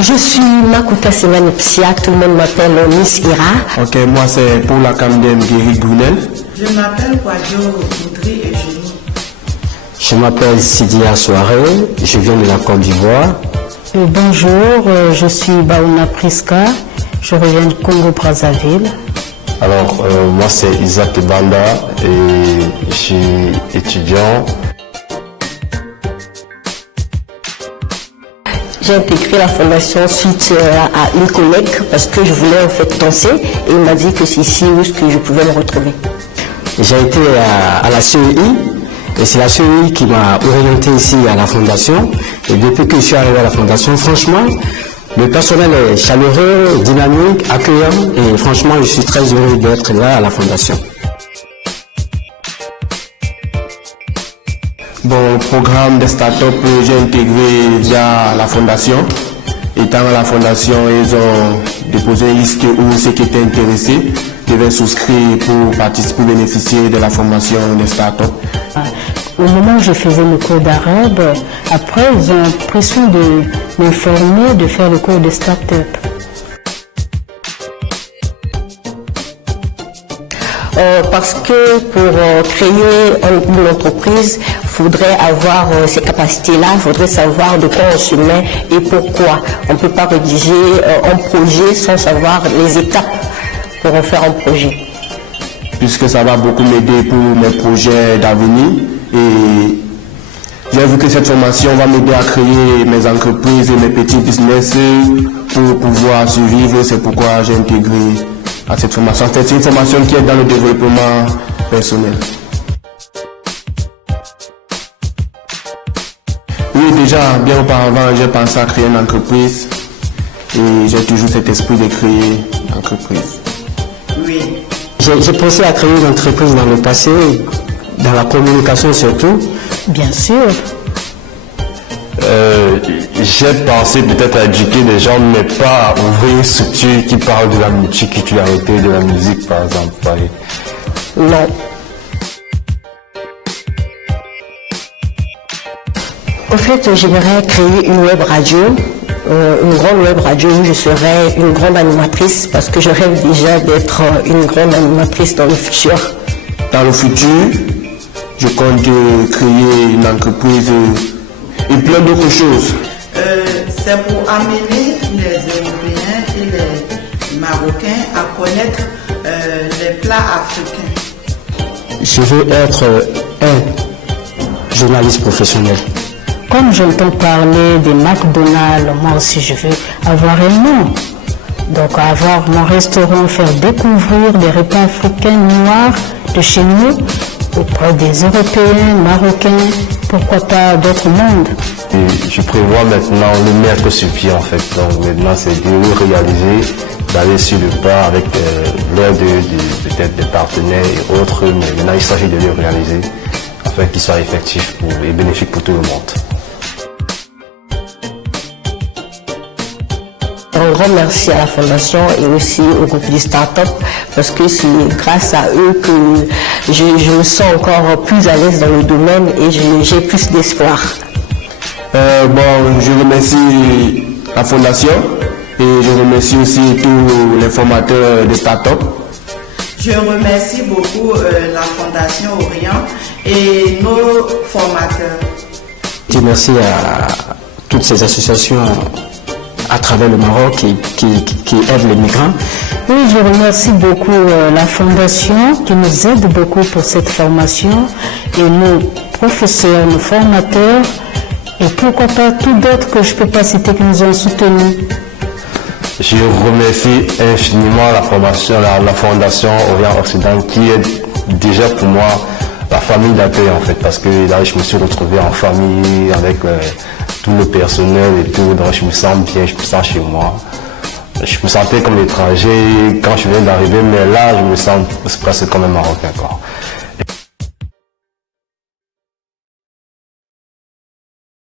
Je suis Makouta Semanipsia, tout le monde m'appelle Miss Ira. Ok, moi c'est pour la Camden Guéric Brunel. Je m'appelle Kwadjo Boudri et Génie. Je m'appelle Sidia Soare, je viens de la Côte d'Ivoire. Bonjour, je suis Baouna Priska, je reviens du Congo-Brazzaville. Alors, moi c'est Isaac Banda et je suis étudiant. J'ai intégré la fondation suite à une collègue parce que je voulais en fait danser et il m'a dit que c'est ici où je pouvais me retrouver. J'ai été à la CEI et c'est la CEI qui m'a orienté ici à la fondation. Et depuis que je suis arrivé à la fondation, franchement, le personnel est chaleureux, dynamique, accueillant et franchement, je suis très heureux d'être là à la fondation. Bon, programme de start-up, j'ai intégré via la fondation. Étant à la fondation, ils ont déposé une liste où ceux qui étaient intéressés devaient souscrire pour participer, pour bénéficier de la formation des start-up. Au moment où je faisais le cours d'arabe, après ils ont l'impression de m'informer, de faire le cours de start-up. Parce que pour créer une entreprise, il faudrait avoir ces capacités-là, il faudrait savoir de quoi on se met et pourquoi. On ne peut pas rédiger un projet sans savoir les étapes pour en faire un projet. Puisque ça va beaucoup m'aider pour mes projets d'avenir et j'ai vu que cette formation va m'aider à créer mes entreprises et mes petits business pour pouvoir survivre. C'est pourquoi j'ai intégré à cette formation. En fait, c'est une formation qui est dans le développement personnel. Oui, déjà, bien auparavant, j'ai pensé à créer une entreprise et j'ai toujours cet esprit de créer une entreprise. Oui. J'ai pensé à créer une entreprise dans le passé, dans la communication surtout. Bien sûr. J'ai pensé peut-être à éduquer des gens, mais pas à ouvrir une structure qui parle de la multiculturalité, de la musique par exemple. Non. En fait, j'aimerais créer une web radio, une grande web radio où je serais une grande animatrice parce que je rêve déjà d'être une grande animatrice dans le futur. Dans le futur, je compte créer une entreprise et plein d'autres choses. C'est pour amener les Européens et les Marocains à connaître les plats africains. Je veux être un journaliste professionnel. Comme j'entends parler des McDonald's, moi aussi je veux avoir un nom. Donc avoir mon restaurant, faire découvrir des repas africains noirs de chez nous auprès des Européens, Marocains, pourquoi pas d'autres mondes. Et je prévois maintenant le mettre sur pied en fait. Donc maintenant c'est de le réaliser, d'aller sur le pas avec l'aide peut-être des partenaires et autres, mais maintenant il s'agit de le réaliser afin qu'il soit effectif et bénéfique pour tout le monde. Un grand merci à la Fondation et aussi au groupe du Start-up parce que c'est grâce à eux que je me sens encore plus à l'aise dans le domaine et j'ai plus d'espoir. Je remercie la Fondation et je remercie aussi tous les formateurs de Start-up. Je remercie beaucoup la Fondation Orient et nos formateurs. Je remercie à toutes ces associations à travers le Maroc qui aident les migrants. Oui, je remercie beaucoup la Fondation qui nous aide beaucoup pour cette formation et nos professeurs, nos formateurs et pourquoi pas tous d'autres que je ne peux pas citer qui nous ont soutenus. Je remercie infiniment la Fondation Orient Occident qui est déjà pour moi la famille d'accueil en fait parce que là je me suis retrouvé en famille avec tout le personnel et tout, donc je me sens bien, je me sens chez moi. Je me sentais comme étranger quand je viens d'arriver, mais là je me sens presque comme un Marocain.